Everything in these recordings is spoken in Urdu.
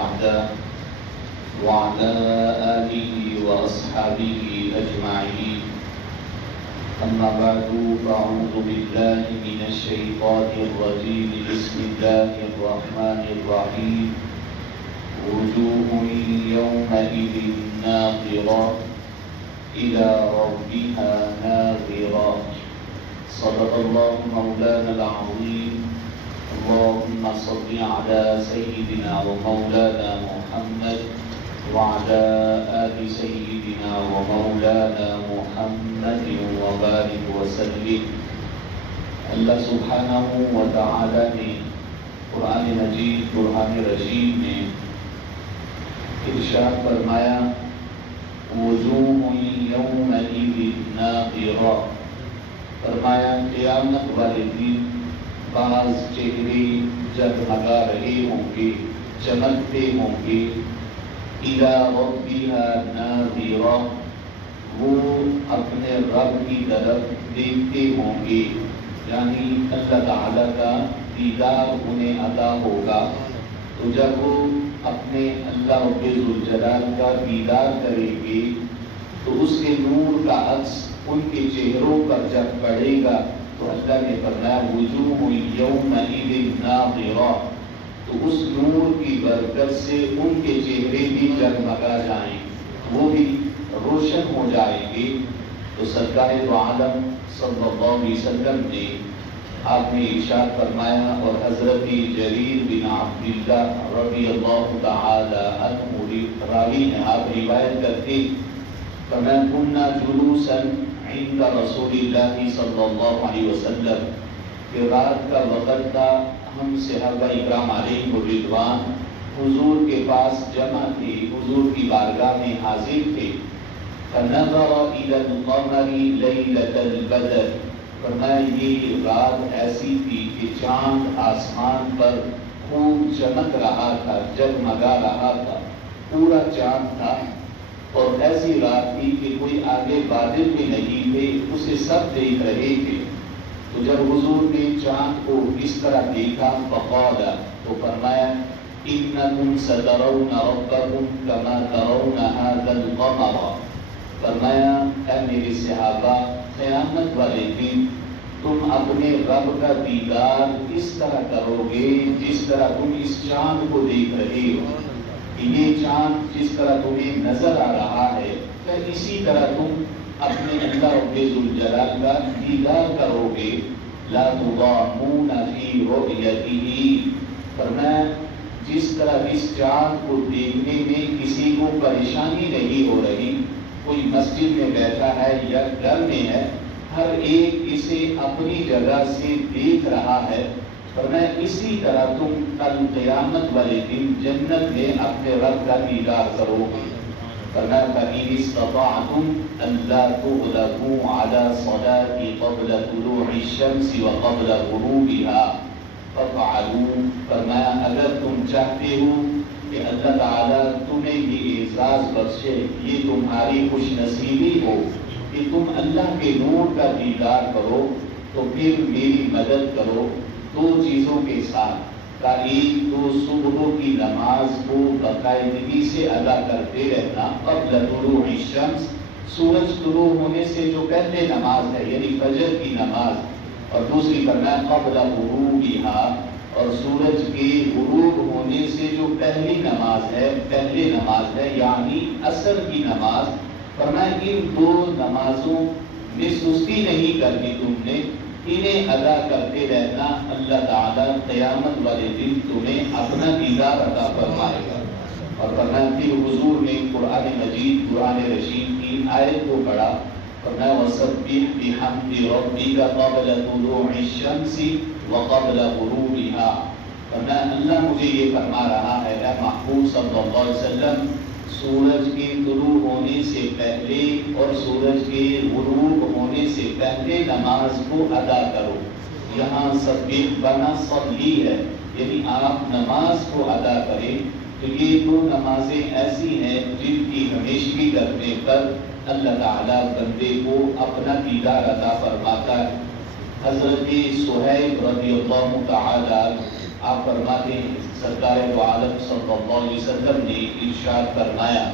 وحده وعلى آله وأصحابه أجمعين. أما بعد فأعوذ بالله من الشيطان الرجيم. بسم الله الرحمن الرحيم. وجوه يومئذ ناظرة إلى ربها ناظرة. صدق الله مولانا العظيم. اللهم صل على سيدنا ومولانا محمد وعلى آل سيدنا ومولانا محمد وبارك وسلم. اللہ سبحانہ و تعالی نے قرآن مجید قرآن رشید میں ارشاد فرمایا وجوہ یومئذ ناظرہ، فرمایا قیامت والے دن بعض چہرے جگمگا رہے ہوں گے، چمکتے ہوں گے، اِلیٰ رَبِّهَا نَاظِرَةٌ، وہ اپنے رب کی طرف دیکھتے ہوں گے، یعنی اللہ تعالیٰ کا دیدار انہیں عطا ہوگا۔ تو جب وہ اپنے اللہ رب ذوالجلال کا دیدار کریں گے تو اس کے نور کا عکس ان کے چہروں پر جب پڑے گا تو اللہ نے فرمایا وجوہ یومئذ ناظرہ، تو اس نور کی برکت سے ان کے چہرے بھی جگمگا جائیں، وہ بھی روشن ہو جائیں گے۔ تو سرکار دو عالم صلی اللہ علیہ وسلم نے آپ نے ارشاد فرمایا، اور حضرت جریر بن عبداللہ رضی اللہ تعالی عنہ راوی ہیں، آپ روایت کرتے فَمَا كُنَّا جُلُوسًا عِنْدَ رسول اللہ صلی اللہ علیہ وسلم، کہ رات کا وقت تھا، ہم صحابہ اکرام علیہم الرضوان حضور کے پاس جمع تھے، حضور کی بارگاہ میں حاضر تھے۔ فَنَظَرَ إِلَى الْقَمَرِ لَيْلَةَ الْبَدْرِ، فرمایا یہ رات ایسی تھی کہ چاند آسمان پر خوب چمک رہا تھا، جگمگا رہا تھا، پورا چاند تھا، اور ایسی رات تھی کہ کوئی آگے بادل بھی نہیں تھے، اسے سب دیکھ رہے تھے۔ تو جب حضور نے چاند کو اس طرح دیکھا فقال، تو فرمایا انکم سترون ربکم کما ترون ھذا القمر، فرمایا اے میرے صحابہ قیامت والے دن تم اپنے رب کا دیدار اس طرح کرو گے جس طرح تم اس چاند کو دیکھ رہے ہو، یہ چاند جس طرح تمہیں نظر آ رہا ہے کہ اسی طرح تم اپنے اللہ رب ذوالجلال کا دیدار کرو گے۔ لا تضامون فی رؤیتہ، فرمایا جس طرح اس چاند کو دیکھنے میں کسی کو پریشانی نہیں ہو رہی، کوئی مسجد میں بیٹھا ہے یا گھر میں ہے، ہر ایک اسے اپنی جگہ سے دیکھ رہا ہے، فرمایا اسی طرح تم کل قیامت والے دن جنت میں اپنے رب کا دیدار کرو گے۔ فرمایا فَإِنِ اسْتَطَعْتُمْ أَلَّا تُغْلَبُوا عَلَى الصَّلَاةِ قَبْلَ طُلُوعِ الشَّمْسِ وَقَبْلَ غُرُوبِهَا فَافْعَلُوا، فرمایا اگر تم چاہتے ہو کہ اللہ تعالیٰ تمہیں یہ اعزاز بخشے، یہ تمہاری خوش نصیبی ہو کہ تم اللہ کے نور کا دیدار کرو، تو پھر میری مدد کرو دو چیزوں کے ساتھ۔ کا ایک تو صبح کی نماز کو باقاعدگی سے ادا کرتے رہنا، قبل طلوع الشمس، سورج طلوع ہونے سے جو پہلے نماز ہے یعنی فجر کی نماز، اور دوسری فرمایا قبل غروبها، اور سورج کے غروب ہونے سے جو پہلی نماز ہے یعنی عصر کی نماز، فرمایا ان دو نمازوں میں سستی نہیں کرنی تم نے، انہیں ادا کرتے رہنا، اللہ تعالیٰ قیامت والے دن تمہیں اپنا دیدار عطا فرمائے گا۔ اور فرمایا پھر حضور نے قرآن مجید قرآن رشید کی آیت کو پڑھا، فرمایا وَسَبِّحْ بِحَمْدِ رَبِّكَ قَبْلَ طُلُوعِ الشَّمْسِ وَقَبْلَ غُرُوبِهَا، فرمایا اللہ مجھے یہ فرما رہا ہے اے محبوب صلی اللہ علیہ وسلم سورج کے طلوع ہونے سے پہلے اور سورج کے غروب ہونے سے پہلے نماز کو ادا کرو۔ یہاں سبح بنا صلی ہے، یعنی آپ نماز کو ادا کریں، تو یہ دو نمازیں ایسی ہیں جن کی ہمیشگی کرنے پر اللہ تعالیٰ بندے کو اپنا دیدار عطا فرماتا ہے۔ حضرت سہیب رضی اللہ تعالیٰ آپ فرماتے ہیں سرکار دو عالم صلی اللہ علیہ وسلم نے ارشاد فرمایا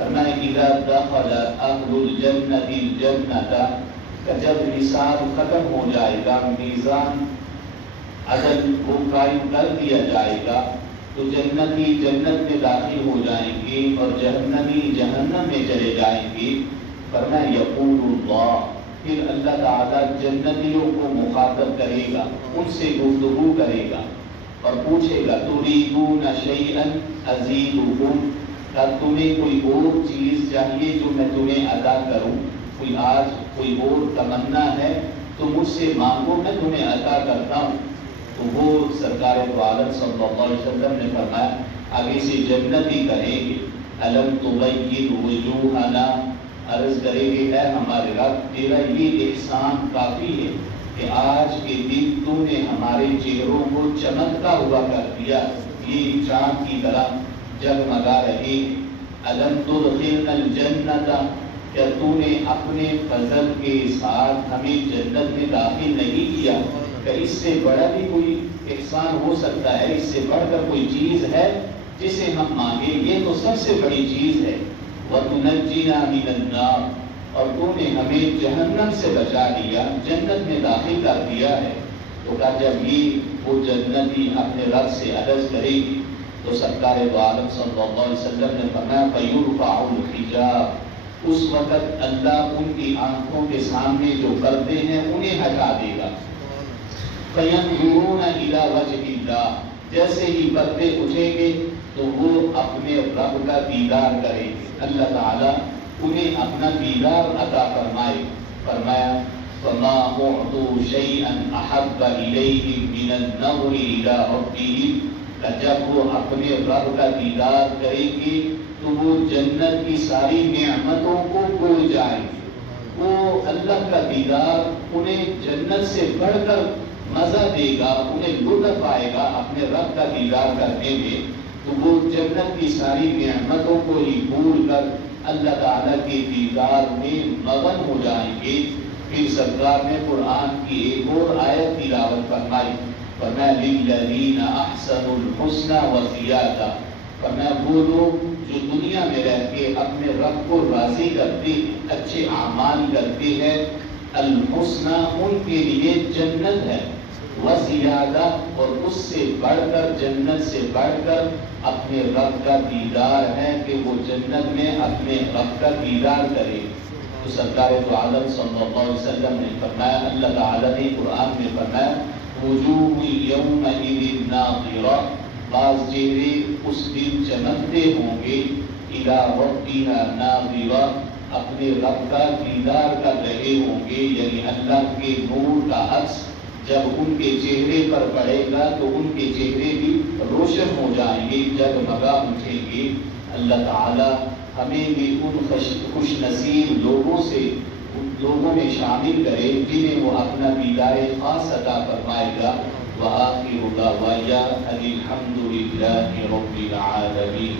اذا دخل اہل الجنت الجنت، کہ جب حساب ختم ہو جائے گا، میزان عدل کو قائم کر دیا جائے گا، تو جنتی جنت میں داخل ہو جائیں گے اور جہنمی جہنم میں چلے جائیں گے۔ فرمایا یقول اللہ، پھر اللہ تعالیٰ جنتیوں کو مخاطب کرے گا، ان سے گفتگو کرے گا اور پوچھے گا تریدون شیئا ازیدکم، کیا تمہیں کوئی اور چیز چاہیے جو میں تمہیں عطا کروں؟ کوئی آج کوئی اور تمنا ہے تو مجھ سے مانگو، میں تمہیں عطا کرتا ہوں۔ تو وہ سرکار دو عالم صلی اللہ علیہ وسلم نے فرمایا آگے سے جنتی کہیں گے الم تبید وجوہنا، عرض کرے گے اے ہمارے رب تیرا یہ احسان کافی ہے کہ آج کے دن تو نے ہمارے چہروں کو چمکتا ہوا کر دیا، یہ چاند کی طرح جگمگا رہے۔ الم تدخلنا الجنت، کیا تو نے اپنے فضل کے ساتھ ہمیں جنت میں داخل نہیں کیا؟ کہ اس سے بڑا بھی کوئی احسان ہو سکتا ہے؟ اس سے بڑھ کر کوئی چیز ہے جسے ہم مانگیں؟ یہ تو سب سے بڑی چیز ہے۔ وَتُنَجِّنَا مِنَ النَّارِ، اور تو نے ہمیں جہنم سے بچا لیا، جنت میں داخل کر دیا ہے۔ تو کہا جب یہ وہ جنتی اپنے رب سے عرض کرے گی تو سرکار دو عالم صلی اللہ علیہ وسلم نے فرمایا فَيُرْفَعُ الْحِجَابُ، اس وقت اللہ ان کی آنکھوں کے سامنے جو پردے ہیں انہیں ہٹا دے گا۔ فَيَنْظُرُونَ إِلَى وَجْهِ اللَّهِ، جیسے ہی پردے اٹھیں گے تو وہ اپنے رب کا دیدار کریں گے، اللہ تعالیٰ انہیں اپنا دیدار عطا فرمائے۔ فرمایا فَمَا أُعْطُوا شَيْئًا أَحَبَّ إِلَيْهِمْ مِنَ النَّظْرِ إِلَى رَبِّهِمْ، کہ جب وہ اپنے رب کا دیدار کریں گے تو وہ جنت کی ساری نعمتوں کو بھول جائیں گے۔ وہ اللہ کا دیدار انہیں جنت سے بڑھ کر مزہ دے گا، انہیں لطف آئے گا اپنے رب کا دیدار کرنے میں، تو وہ جنت کی ساری نعمتوں کو ہی بھول کر اللہ تعالیٰ کے دیدار میں مگن ہو جائیں گے۔ پھر سرکار نے قرآن کی ایک اور آیت تلاوت فرمائی، فرمایا لِلَّذِينَ أَحْسَنُوا الْحُسْنَى وَزِيَادَةٌ، فرمایا وہ لوگ جو دنیا میں رہ کے اپنے رب کو راضی کرتے، اچھے اعمال کرتے ہیں، الحسنہ ان کے لیے جنت ہے، وزیادہ اور اس سے بڑھ کر، جنت سے بڑھ کر اپنے رب کا دیدار ہے کہ وہ جنت میں اپنے رب کا دیدار کرے۔ تو سرکار دو عالم صلی اللہ علیہ وسلم نے فرمایا، اللہ تعالیٰ نے قرآن میں فرمایا وجوہ یومئذ ناظرہ، بعض چہرے اس دن چمکتے ہوں گے، الی ربہا ناظرہ، اپنے رب کا دیدار کر رہے ہوں گے، یعنی اللہ کے نور کا عکس جب ان کے چہرے پر پڑے گا تو ان کے چہرے بھی روشن ہو جائیں گے، جگمگا اٹھیں گے۔ اللہ تعالی ہمیں بھی ان خوش نصیب لوگوں سے، ان لوگوں میں شامل کرے جنہیں وہ اپنا دیدار خاص عطا فرمائے گا۔ وآخر دعوانا ان الحمد للہ رب العالمین۔